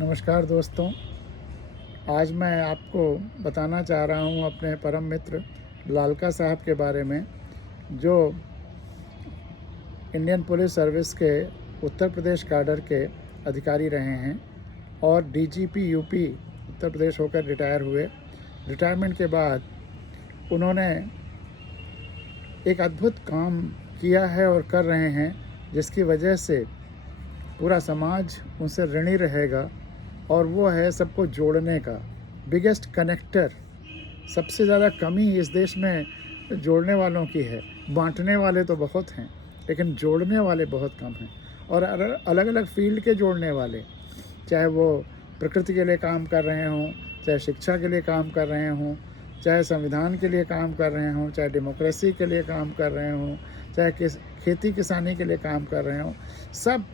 नमस्कार दोस्तों। आज मैं आपको बताना चाह रहा हूँ अपने परम मित्र लालका साहब के बारे में, जो इंडियन पुलिस सर्विस के उत्तर प्रदेश कैडर के अधिकारी रहे हैं और डीजीपी यूपी उत्तर प्रदेश होकर रिटायर हुए। रिटायरमेंट के बाद उन्होंने एक अद्भुत काम किया है और कर रहे हैं, जिसकी वजह से पूरा समाज उनसे ऋणी रहेगा, और वो है सबको जोड़ने का बिगेस्ट कनेक्टर। सबसे ज़्यादा कमी इस देश में जोड़ने वालों की है। बांटने वाले तो बहुत हैं, लेकिन जोड़ने वाले बहुत कम हैं। और अलग अलग फील्ड के जोड़ने वाले, चाहे वो प्रकृति के लिए काम कर रहे हों, चाहे शिक्षा के लिए काम कर रहे हों, चाहे संविधान के लिए काम कर रहे हों, चाहे डेमोक्रेसी के लिए काम कर रहे हों, चाहे खेती किसानी के लिए काम कर रहे हों, सब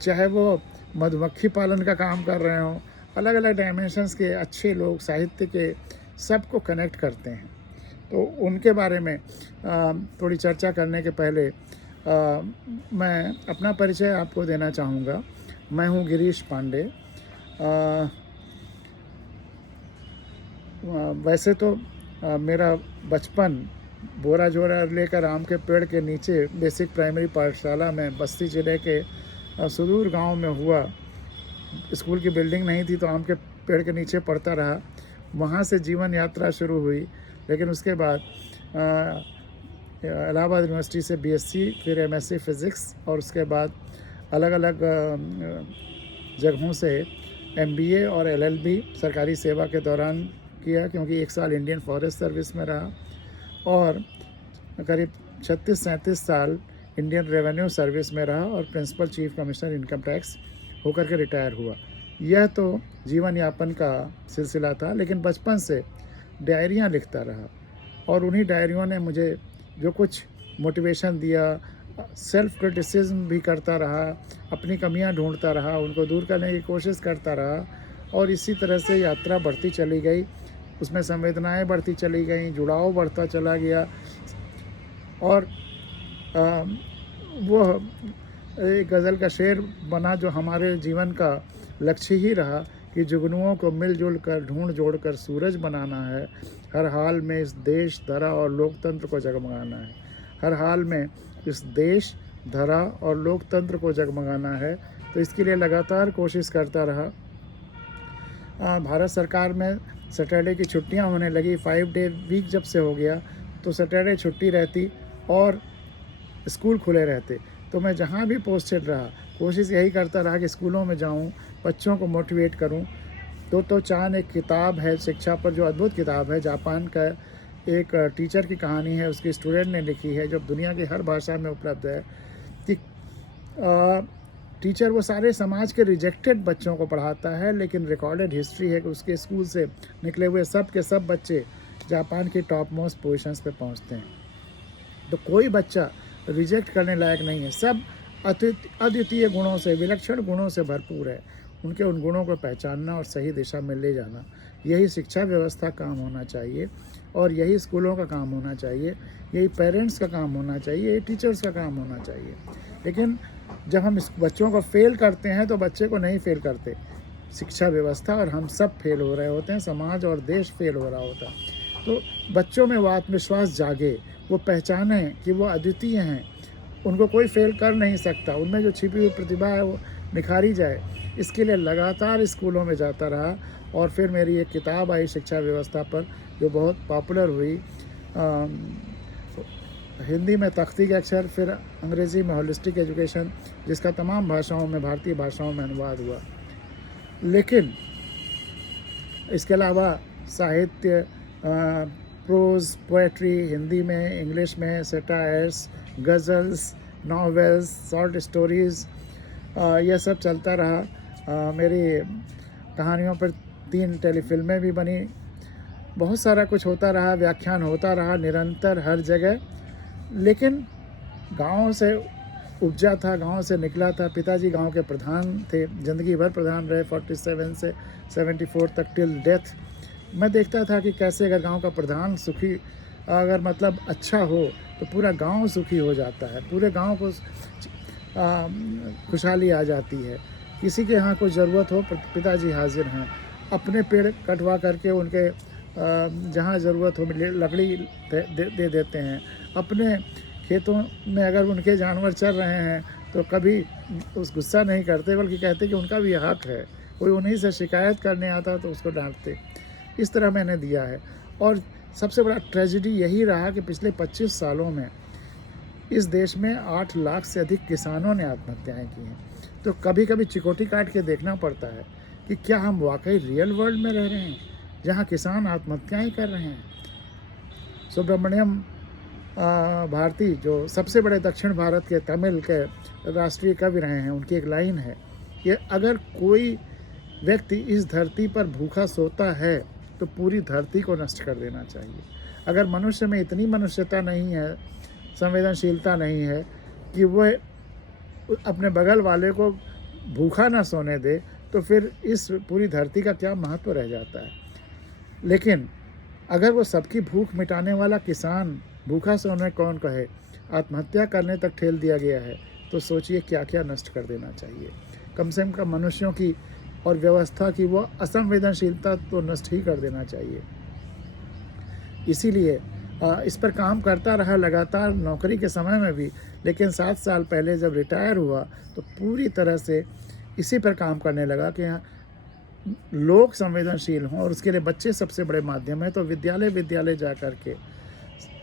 चाहे वो मधुमक्खी पालन का काम कर रहे हों, अलग अलग डायमेंशंस के अच्छे लोग साहित्य के सबको कनेक्ट करते हैं। तो उनके बारे में थोड़ी चर्चा करने के पहले मैं अपना परिचय आपको देना चाहूँगा। मैं हूँ गिरीश पांडे। वैसे तो मेरा बचपन बोरा जोरा लेकर आम के पेड़ के नीचे बेसिक प्राइमरी पाठशाला में बस्ती जिले के सुदूर गांव में हुआ। स्कूल की बिल्डिंग नहीं थी तो आम के पेड़ के नीचे पढ़ता रहा। वहाँ से जीवन यात्रा शुरू हुई, लेकिन उसके बाद इलाहाबाद यूनिवर्सिटी से बीएससी, फिर एमएससी फिज़िक्स, और उसके बाद अलग अलग जगहों से एमबीए और एलएलबी सरकारी सेवा के दौरान किया, क्योंकि 1 साल इंडियन फॉरेस्ट सर्विस में रहा, और करीब 36-37 साल इंडियन रेवेन्यू सर्विस में रहा और principal chief commissioner income tax होकर के रिटायर हुआ। यह तो जीवन यापन का सिलसिला था, लेकिन बचपन से डायरियाँ लिखता रहा, और उन्हीं डायरियों ने मुझे जो कुछ मोटिवेशन दिया, सेल्फ क्रिटिसिज्म भी करता रहा, अपनी कमियां ढूंढता रहा, उनको दूर करने की कोशिश करता रहा, और इसी तरह से यात्रा बढ़ती चली गई। उसमें संवेदनाएं बढ़ती चली गई, जुड़ाव बढ़ता चला गया, और वो एक गज़ल का शेर बना जो हमारे जीवन का लक्ष्य ही रहा कि जुगनुओं को मिलजुल कर ढूंढ जोड़ कर सूरज बनाना है। हर हाल में इस देश, धरा और लोकतंत्र को जगमगाना है। हर हाल में इस देश, धरा और लोकतंत्र को जगमगाना है। तो इसके लिए लगातार कोशिश करता रहा। भारत सरकार में सैटरडे की छुट्टियां होने लगी। 5 डे वीक जब से हो गया तो सैटरडे छुट्टी रहती और स्कूल खुले रहते। तो मैं जहाँ भी पोस्टेड रहा, कोशिश यही करता रहा कि स्कूलों में जाऊँ, बच्चों को मोटिवेट करूँ। तो चांद एक किताब है शिक्षा पर, जो अद्भुत किताब है। जापान का एक टीचर की कहानी है, उसकी स्टूडेंट ने लिखी है, जो दुनिया की हर भाषा में उपलब्ध है, कि टीचर वो सारे समाज के रिजेक्टेड बच्चों को पढ़ाता है, लेकिन रिकॉर्डेड हिस्ट्री है कि उसके स्कूल से निकले हुए सब के सब बच्चे जापान की टॉप मोस्ट पोजिशंस पे पहुँचते हैं। तो कोई बच्चा रिजेक्ट करने लायक नहीं है। सब अद्वितीय गुणों से, विलक्षण गुणों से भरपूर है। उनके उन गुणों को पहचानना और सही दिशा में ले जाना, यही शिक्षा व्यवस्था काम होना चाहिए, और यही स्कूलों का काम होना चाहिए, यही पेरेंट्स का काम होना चाहिए, यही टीचर्स का काम होना चाहिए। लेकिन जब हम इस बच्चों को फेल करते हैं तो बच्चे को नहीं फेल करते, शिक्षा व्यवस्था और हम सब फेल हो रहे होते हैं, समाज और देश फेल हो रहा होता है। तो बच्चों में वो आत्मविश्वास जागे, वो पहचाने कि वो अद्वितीय हैं, उनको कोई फेल कर नहीं सकता, उनमें जो छिपी हुई प्रतिभा है वो निखारी जाए। इसके लिए लगातार स्कूलों में जाता रहा, और फिर मेरी एक किताब आई शिक्षा व्यवस्था पर, जो बहुत पॉपुलर हुई। हिंदी में तख्ती के अक्षर, फिर अंग्रेज़ी में होलिस्टिक एजुकेशन, जिसका तमाम भाषाओं में, भारतीय भाषाओं में अनुवाद हुआ। लेकिन इसके अलावा साहित्य, प्रोज़, पोएट्री, हिंदी में, इंग्लिश में, satires, ghazals, novels, short stories, यह सब चलता रहा। मेरी कहानियों पर 3 टेलीफिल्में भी बनी। बहुत सारा कुछ होता रहा, व्याख्यान होता रहा निरंतर हर जगह। लेकिन गाँव से उपजा था, गांव से निकला था। पिताजी गांव के प्रधान थे, ज़िंदगी भर प्रधान रहे, 47 से 74 तक, टिल डेथ। मैं देखता था कि कैसे अगर गांव का प्रधान सुखी, अगर मतलब अच्छा हो, तो पूरा गांव सुखी हो जाता है, पूरे गांव को खुशहाली आ जाती है। किसी के यहाँ कोई ज़रूरत हो, पिताजी हाजिर हैं। अपने पेड़ कटवा करके उनके जहाँ ज़रूरत हो लकड़ी दे देते हैं। अपने खेतों में अगर उनके जानवर चल रहे हैं तो कभी उस गुस्सा नहीं करते, बल्कि कहते कि उनका भी हक है। कोई उन्हीं से शिकायत करने आता तो उसको डांटते। इस तरह मैंने दिया है। और सबसे बड़ा ट्रेजेडी यही रहा कि पिछले 25 सालों में इस देश में 8 लाख से अधिक किसानों ने आत्महत्याएं की हैं। तो कभी कभी चिकोटी काट के देखना पड़ता है कि क्या हम वाकई रियल वर्ल्ड में रह रहे हैं जहां किसान आत्महत्याएं कर रहे हैं। सुब्रमण्यम भारती, जो सबसे बड़े दक्षिण भारत के तमिल के राष्ट्रीय कवि रहे हैं, उनकी एक लाइन है कि अगर कोई व्यक्ति इस धरती पर भूखा सोता है तो पूरी धरती को नष्ट कर देना चाहिए। अगर मनुष्य में इतनी मनुष्यता नहीं है, संवेदनशीलता नहीं है कि वह अपने बगल वाले को भूखा ना सोने दे, तो फिर इस पूरी धरती का क्या महत्व रह जाता है। लेकिन अगर वो सबकी भूख मिटाने वाला किसान भूखा सोने कौन कहे, आत्महत्या करने तक ठेल दिया गया है, तो सोचिए क्या क्या नष्ट कर देना चाहिए। कम से कम मनुष्यों की और व्यवस्था की वो असंवेदनशीलता तो नष्ट ही कर देना चाहिए। इसीलिए इस पर काम करता रहा लगातार नौकरी के समय में भी, लेकिन 7 साल पहले जब रिटायर हुआ तो पूरी तरह से इसी पर काम करने लगा कि लोग संवेदनशील हों, और उसके लिए बच्चे सबसे बड़े माध्यम है। तो विद्यालय जा कर के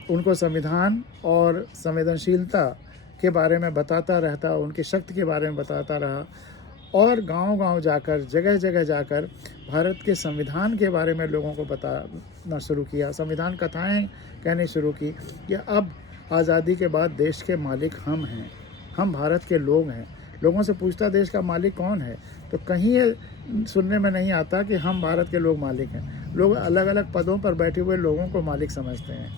उनको संविधान और संवेदनशीलता के बारे में बताता रहता, उनकी शक्ति के बारे में बताता रहा, और गांव-गांव जाकर, जगह जाकर भारत के संविधान के बारे में लोगों को बताना शुरू किया। संविधान कथाएं कहनी शुरू की कि अब आज़ादी के बाद देश के मालिक हम हैं, हम भारत के लोग हैं। लोगों से पूछता देश का मालिक कौन है, तो कहीं ये सुनने में नहीं आता कि हम भारत के लोग मालिक हैं। लोग अलग अलग पदों पर बैठे हुए लोगों को मालिक समझते हैं,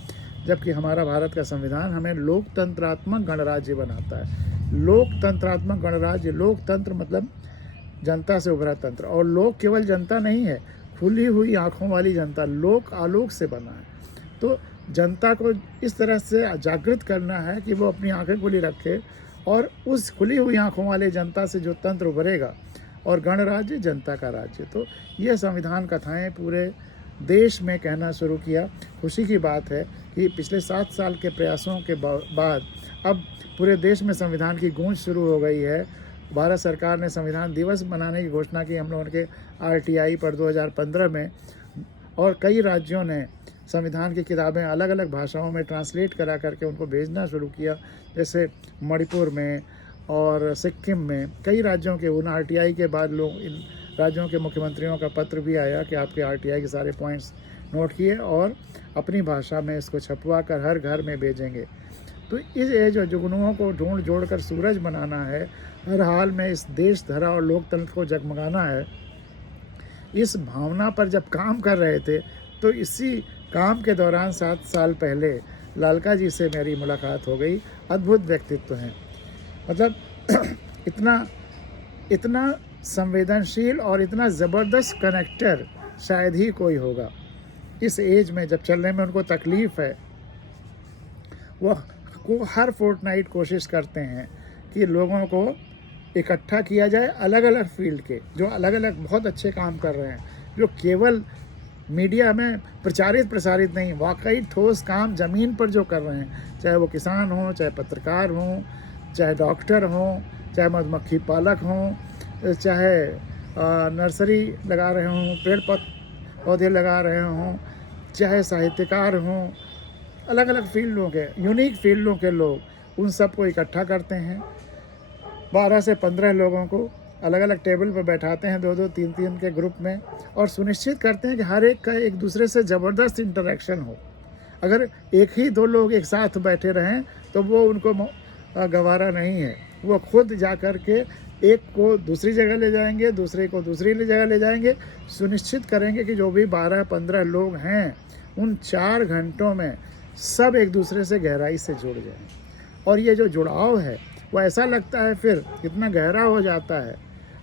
जबकि हमारा भारत का संविधान हमें लोकतंत्रात्मक गणराज्य बनाता है। लोकतंत्रात्मक गणराज्य, लोकतंत्र मतलब जनता से उभरा तंत्र, और लोक केवल जनता नहीं है, खुली हुई आँखों वाली जनता। लोक आलोक से बना है। तो जनता को इस तरह से जागृत करना है कि वो अपनी आंखें खुली रखे, और उस खुली हुई आंखों वाले जनता से जो तंत्र उभरेगा, और गणराज्य जनता का राज्य। तो ये संविधान कथाएं पूरे देश में कहना शुरू किया। खुशी की बात है कि पिछले 7 साल के प्रयासों के बाद अब पूरे देश में संविधान की गूंज शुरू हो गई है। भारत सरकार ने संविधान दिवस मनाने की घोषणा की हम लोगों के RTI पर 2015 में, और कई राज्यों ने संविधान की किताबें अलग अलग भाषाओं में ट्रांसलेट करा करके उनको भेजना शुरू किया। जैसे मणिपुर में और सिक्किम में कई राज्यों के, उन RTI के बाद लोग इन राज्यों के मुख्यमंत्रियों का पत्र भी आया कि आपके RTI के सारे पॉइंट्स नोट किए और अपनी भाषा में इसको छपवा कर हर घर में भेजेंगे। तो इस जो जुगनुओं को ढूंढ जोड़ कर सूरज बनाना है, हर हाल में इस देश धरा और लोकतंत्र को जगमगाना है, इस भावना पर जब काम कर रहे थे, तो इसी काम के दौरान 7 साल पहले लालका जी से मेरी मुलाकात हो गई। अद्भुत व्यक्तित्व हैं, मतलब इतना संवेदनशील और इतना ज़बरदस्त कनेक्टर शायद ही कोई होगा। इस एज में जब चलने में उनको तकलीफ़ है, वो हर फोर्टनाइट कोशिश करते हैं कि लोगों को इकट्ठा किया जाए, अलग अलग फील्ड के जो अलग अलग बहुत अच्छे काम कर रहे हैं, जो केवल मीडिया में प्रसारित नहीं, वाकई ठोस काम ज़मीन पर जो कर रहे हैं, चाहे वो किसान हों, चाहे पत्रकार हों, चाहे डॉक्टर हों, चाहे मधुमक्खी पालक हों, चाहे नर्सरी लगा रहे हों, पेड़ पौधे लगा रहे हों, चाहे साहित्यकार हों, अलग अलग फील्डों के, यूनिक फील्डों के लोग, उन सबको इकट्ठा करते हैं। 12 से 15 लोगों को अलग अलग टेबल पर बैठाते हैं, 2-2, 3-3 के ग्रुप में, और सुनिश्चित करते हैं कि हर एक का एक दूसरे से ज़बरदस्त इंटरेक्शन हो। अगर एक ही 2 लोग एक साथ बैठे रहें तो वो उनको गवारा नहीं है। वो खुद जा कर के एक को दूसरी जगह ले जाएंगे, दूसरे को दूसरी जगह ले जाएंगे, सुनिश्चित करेंगे कि जो भी 12-15 लोग हैं उन 4 घंटों में सब एक दूसरे से गहराई से जुड़ जाएं। और ये जो जुड़ाव है वो ऐसा लगता है फिर इतना गहरा हो जाता है,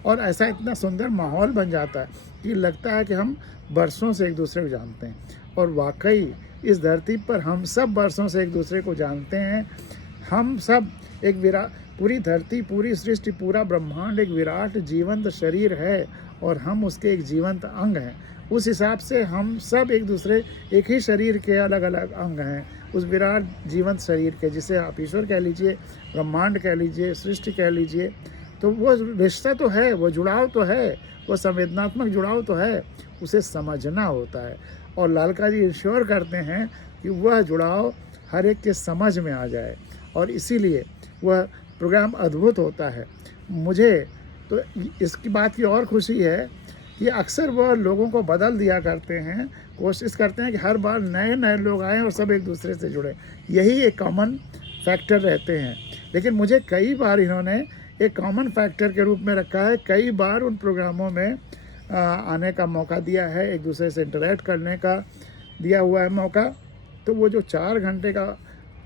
और ऐसा इतना सुंदर माहौल बन जाता है कि लगता है कि हम बरसों से एक दूसरे को जानते हैं। और वाकई इस धरती पर हम सब बरसों से एक दूसरे को जानते हैं। हम सब एक पूरी धरती, पूरी सृष्टि, पूरा ब्रह्मांड एक विराट जीवंत शरीर है और हम उसके एक जीवंत अंग हैं। उस हिसाब से हम सब एक ही शरीर के अलग अलग अंग हैं, उस विराट जीवंत शरीर के, जिसे आप ईश्वर कह लीजिए, ब्रह्मांड कह लीजिए, सृष्टि कह लीजिए। तो वो रिश्ता तो है, वो जुड़ाव तो है, वो संवेदनात्मक जुड़ाव तो है, उसे समझना होता है। और लालका जी इंश्योर करते हैं कि वह जुड़ाव हर एक के समझ में आ जाए, और इसीलिए वह प्रोग्राम अद्भुत होता है। मुझे तो इसकी बात की और खुशी है कि अक्सर वह लोगों को बदल दिया करते हैं, कोशिश करते हैं कि हर बार नए नए लोग आएँ और सब एक दूसरे से जुड़ें, यही एक कॉमन फैक्टर रहते हैं। लेकिन मुझे कई बार इन्होंने एक कॉमन फैक्टर के रूप में रखा है, कई बार उन प्रोग्रामों में आने का मौका दिया है, एक दूसरे से इंटरेक्ट करने का दिया हुआ है मौका। तो वो जो 4 घंटे का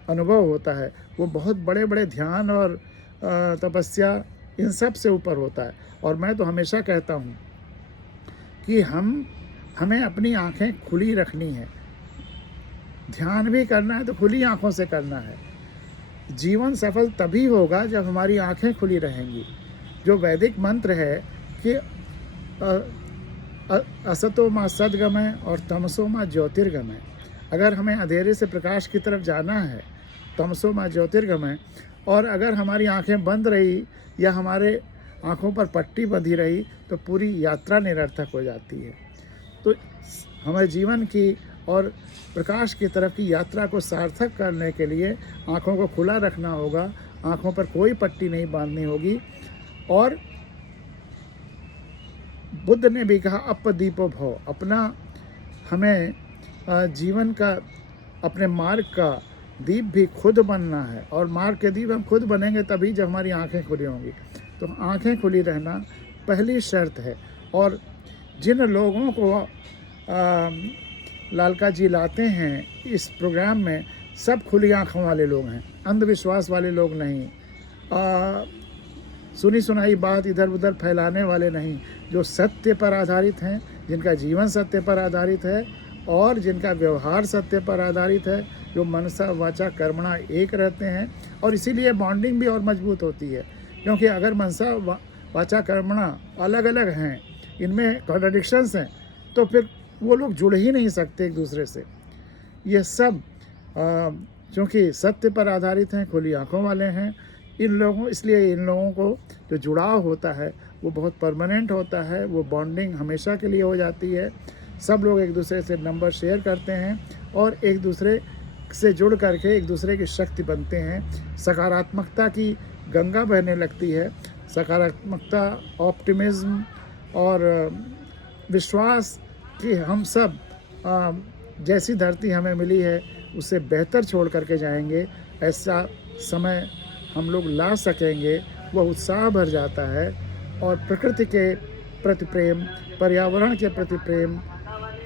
अनुभव होता है वो बहुत बड़े बड़े ध्यान और तपस्या इन सब से ऊपर होता है। और मैं तो हमेशा कहता हूँ कि हमें अपनी आँखें खुली रखनी है, ध्यान भी करना है तो खुली आँखों से करना है। जीवन सफल तभी होगा जब हमारी आँखें खुली रहेंगी। जो वैदिक मंत्र है कि असतो माँ सद्गमय और तमसो माँ ज्योतिर्गमय। अगर हमें अंधेरे से प्रकाश की तरफ जाना है, तमसो माँ ज्योतिर्गमय, और अगर हमारी आंखें बंद रही या हमारे आंखों पर पट्टी बंधी रही तो पूरी यात्रा निरर्थक हो जाती है। तो हमारे जीवन की और प्रकाश की तरफ की यात्रा को सार्थक करने के लिए आंखों को खुला रखना होगा, आंखों पर कोई पट्टी नहीं बांधनी होगी। और बुद्ध ने भी कहा अपदीपो भव, अपना हमें जीवन का, अपने मार्ग का दीप भी खुद बनना है, और मार्ग के दीप हम खुद बनेंगे तभी जब हमारी आंखें खुली होंगी। तो आंखें खुली रहना पहली शर्त है। और जिन लोगों को लालका जी लाते हैं इस प्रोग्राम में, सब खुली आंखों वाले लोग हैं, अंधविश्वास वाले लोग नहीं, सुनी सुनाई बात इधर उधर फैलाने वाले नहीं, जो सत्य पर आधारित हैं, जिनका जीवन सत्य पर आधारित है और जिनका व्यवहार सत्य पर आधारित है, जो मनसा वाचा कर्मणा एक रहते हैं। और इसीलिए बॉन्डिंग भी और मजबूत होती है, क्योंकि अगर मनसा वाचा कर्मणा अलग अलग हैं, इनमें कॉन्ट्रडिक्शंस हैं, तो फिर वो लोग जुड़ ही नहीं सकते एक दूसरे से। ये सब क्योंकि सत्य पर आधारित हैं, खुली आंखों वाले हैं इसलिए इन लोगों को जो जुड़ाव होता है वो बहुत परमानेंट होता है, वो बॉन्डिंग हमेशा के लिए हो जाती है। सब लोग एक दूसरे से नंबर शेयर करते हैं और एक दूसरे से जुड़ करके एक दूसरे की शक्ति बनते हैं। सकारात्मकता की गंगा बहने लगती है। सकारात्मकता, ऑप्टिमिज्म और विश्वास कि हम सब जैसी धरती हमें मिली है उससे बेहतर छोड़ करके जाएंगे, ऐसा समय हम लोग ला सकेंगे, वह उत्साह भर जाता है। और प्रकृति के प्रति प्रेम, पर्यावरण के प्रति प्रेम,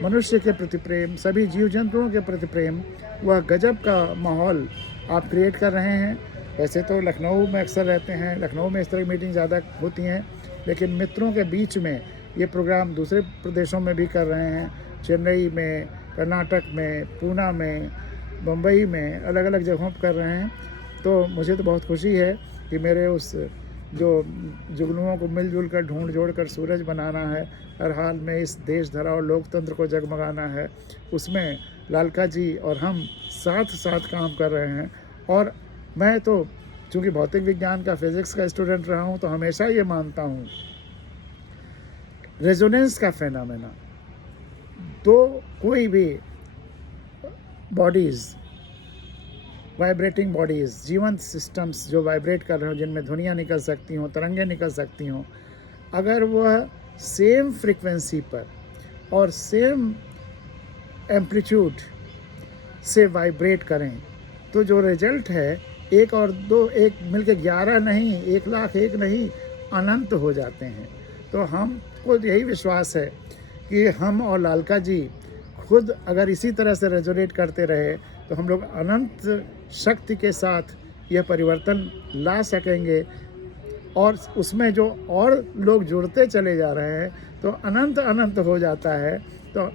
मनुष्य के प्रति प्रेम, सभी जीव जंतुओं के प्रति प्रेम, वह गजब का माहौल आप क्रिएट कर रहे हैं। वैसे तो लखनऊ में अक्सर रहते हैं, लखनऊ में इस तरह की मीटिंग ज़्यादा होती हैं, लेकिन मित्रों के बीच में ये प्रोग्राम दूसरे प्रदेशों में भी कर रहे हैं, चेन्नई में, कर्नाटक में, पूना में, बम्बई में, अलग अलग जगहों पर कर रहे हैं। तो मुझे तो बहुत खुशी है कि मेरे उस जो जुगनुओं को मिलजुल कर ढूंढ जोड़ कर सूरज बनाना है, हर हाल में इस देश धरा और लोकतंत्र को जगमगाना है, उसमें लालका जी और हम साथ साथ काम कर रहे हैं। और मैं तो चूँकि भौतिक विज्ञान का, फिज़िक्स का स्टूडेंट रहा हूँ, तो हमेशा ये मानता हूँ रेजोनेंस का फेनोमेना, तो कोई भी बॉडीज़, वाइब्रेटिंग बॉडीज़, जीवंत सिस्टम्स जो वाइब्रेट कर रहे हो, जिनमें ध्वनियाँ निकल सकती हों, तरंगें निकल सकती हों, अगर वह सेम फ्रीक्वेंसी पर और सेम एम्पलीट्यूड से वाइब्रेट करें, तो जो रिजल्ट है 1 और 2, 1 मिलके 11 नहीं, 1,00,000 नहीं, अनंत हो जाते हैं। तो हमको यही विश्वास है कि हम और लालका जी खुद अगर इसी तरह से रेजोनेट करते रहे तो हम लोग अनंत शक्ति के साथ यह परिवर्तन ला सकेंगे। और उसमें जो और लोग जुड़ते चले जा रहे हैं तो अनंत अनंत हो जाता है। तो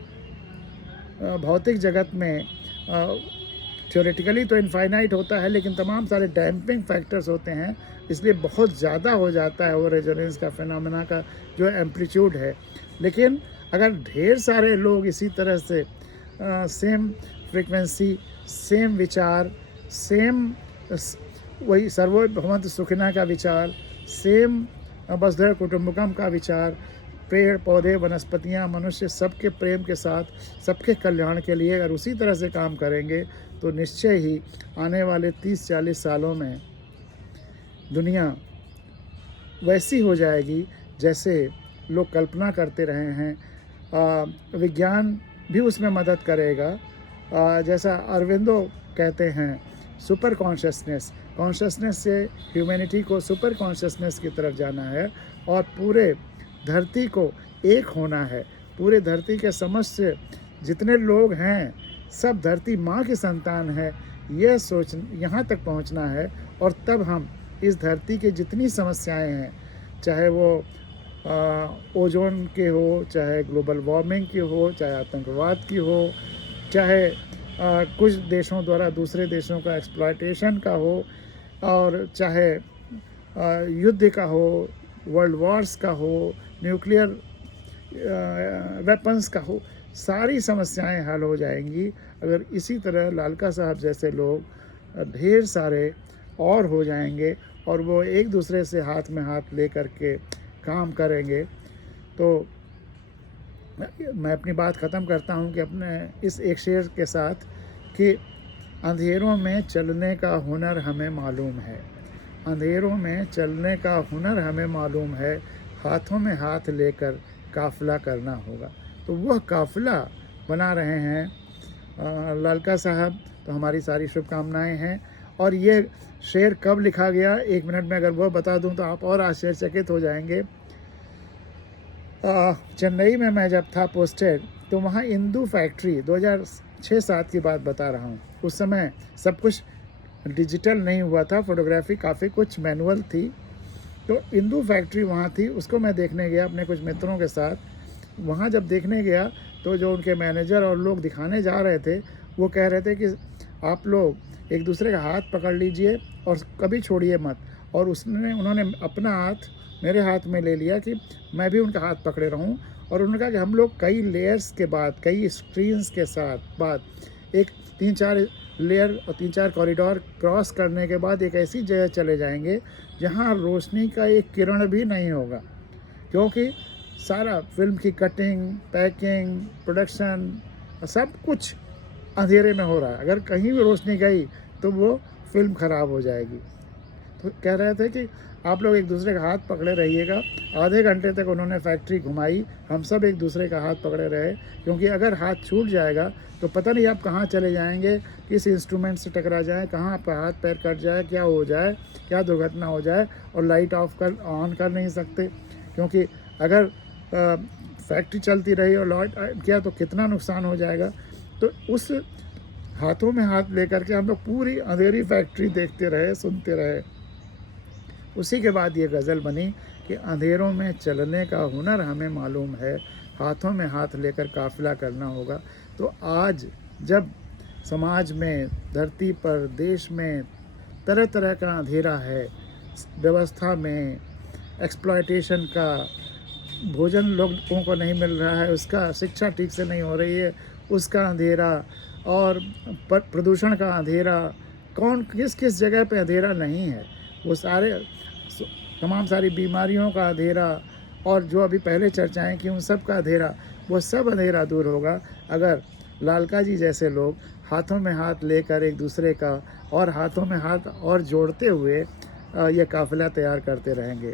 भौतिक जगत में थ्योरेटिकली तो इनफाइनाइट होता है, लेकिन तमाम सारे डैम्पिंग फैक्टर्स होते हैं, इसलिए बहुत ज़्यादा हो जाता है वो रेजोनेंस का फिनोमेना का जो एम्पलीट्यूड है। लेकिन अगर ढेर सारे लोग इसी तरह से सेम फ्रीक्वेंसी, सेम विचार, सेम वही सर्वभौमत्व सुखिना का विचार, सेम वसुधैव कुटुम्बकम का विचार, पेड़ पौधे वनस्पतियाँ मनुष्य सबके प्रेम के साथ सबके कल्याण के लिए अगर उसी तरह से काम करेंगे तो निश्चय ही आने वाले 30-40 सालों में दुनिया वैसी हो जाएगी जैसे लोग कल्पना करते रहे हैं। विज्ञान भी उसमें मदद करेगा। जैसा अरविंदो कहते हैं, सुपर कॉन्शसनेस से ह्यूमैनिटी को सुपर कॉन्शसनेस की तरफ जाना है और पूरे धरती को एक होना है। पूरे धरती के समस्त जितने लोग हैं सब धरती माँ की संतान है, यह सोच यहाँ तक पहुँचना है। और तब हम इस धरती की जितनी समस्याएं हैं, चाहे वो ओजोन के हो, चाहे ग्लोबल वार्मिंग की हो, चाहे आतंकवाद की हो, चाहे कुछ देशों द्वारा दूसरे देशों का एक्सप्लॉयटेशन का हो, और चाहे युद्ध का हो, वर्ल्ड वॉर्स का हो, न्यूक्लियर वेपन्स का हो, सारी समस्याएं हल हो जाएंगी अगर इसी तरह लालका साहब जैसे लोग ढेर सारे और हो जाएंगे और वो एक दूसरे से हाथ में हाथ ले कर के काम करेंगे। तो मैं अपनी बात ख़त्म करता हूँ कि अपने इस एक शेर के साथ कि अंधेरों में चलने का हुनर हमें मालूम है, अंधेरों में चलने का हुनर हमें मालूम है, हाथों में हाथ लेकर काफ़िला करना होगा। तो वह काफ़िला बना रहे हैं लालका साहब, तो हमारी सारी शुभकामनाएं हैं। और ये शेर कब लिखा गया, 1 मिनट में अगर वह बता दूं तो आप और आश्चर्यचकित हो जाएंगे। चेन्नई में मैं जब था पोस्टेड तो वहाँ इंदू फैक्ट्री 2006-07 की बात बता रहा हूँ, उस समय सब कुछ डिजिटल नहीं हुआ था, फोटोग्राफी काफ़ी कुछ मैनुअल थी। तो इंदू फैक्ट्री वहाँ थी, उसको मैं देखने गया अपने कुछ मित्रों के साथ। वहाँ जब देखने गया तो जो उनके मैनेजर और लोग दिखाने जा रहे थे वो कह रहे थे कि आप लोग एक दूसरे का हाथ पकड़ लीजिए और कभी छोड़िए मत। और उन्होंने अपना हाथ मेरे हाथ में ले लिया कि मैं भी उनका हाथ पकड़े रहूं। और उन्होंने कहा कि हम लोग कई लेयर्स के बाद, कई स्क्रीन्स के साथ एक 3-4 लेयर और 3-4 कॉरिडोर क्रॉस करने के बाद एक ऐसी जगह चले जाएंगे जहां रोशनी का एक किरण भी नहीं होगा, क्योंकि सारा फिल्म की कटिंग, पैकिंग, प्रोडक्शन सब कुछ अंधेरे में हो रहा है। अगर कहीं भी रोशनी गई तो वो फिल्म ख़राब हो जाएगी। तो कह रहे थे कि आप लोग एक दूसरे का हाथ पकड़े रहिएगा। आधे घंटे तक उन्होंने फैक्ट्री घुमाई, हम सब एक दूसरे का हाथ पकड़े रहे, क्योंकि अगर हाथ छूट जाएगा तो पता नहीं आप कहाँ चले जाएंगे, किस इंस्ट्रूमेंट से टकरा जाए, कहाँ आपका हाथ पैर कट जाए, क्या हो जाए, क्या दुर्घटना हो जाए। और लाइट ऑन कर नहीं सकते, क्योंकि अगर फैक्ट्री चलती रही और लाइट किया तो कितना नुकसान हो जाएगा। तो उस हाथों में हाथ लेकर के हम लोग पूरी अंधेरी फैक्ट्री देखते रहे, सुनते रहे। उसी के बाद ये गज़ल बनी कि अंधेरों में चलने का हुनर हमें मालूम है, हाथों में हाथ लेकर काफ़िला करना होगा। तो आज जब समाज में, धरती पर, देश में तरह तरह का अंधेरा है, व्यवस्था में एक्सप्लॉयटेशन का, भोजन लोगों को नहीं मिल रहा है उसका, शिक्षा ठीक से नहीं हो रही है उसका अंधेरा, और प्रदूषण का अंधेरा, कौन किस किस जगह पे अंधेरा नहीं है, वो सारे तमाम सारी बीमारियों का अंधेरा, और जो अभी पहले चर्चाएं की उन सब का अंधेरा, वो सब अंधेरा दूर होगा अगर लालका जी जैसे लोग हाथों में हाथ लेकर एक दूसरे का और हाथों में हाथ और जोड़ते हुए ये काफ़िला तैयार करते रहेंगे।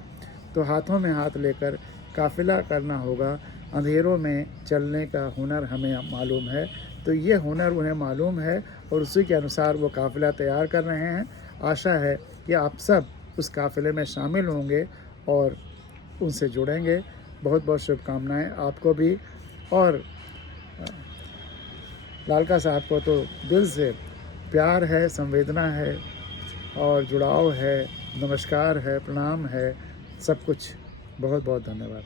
तो हाथों में हाथ लेकर काफ़िला करना होगा। अंधेरों में चलने का हुनर हमें मालूम है, तो ये हुनर उन्हें मालूम है और उसी के अनुसार वो काफ़िला तैयार कर रहे हैं। आशा है कि आप सब उस काफ़िले में शामिल होंगे और उनसे जुड़ेंगे। बहुत बहुत शुभकामनाएं आपको भी, और लालका साहब को तो दिल से प्यार है, संवेदना है और जुड़ाव है, नमस्कार है, प्रणाम है, सब कुछ। बहुत बहुत धन्यवाद।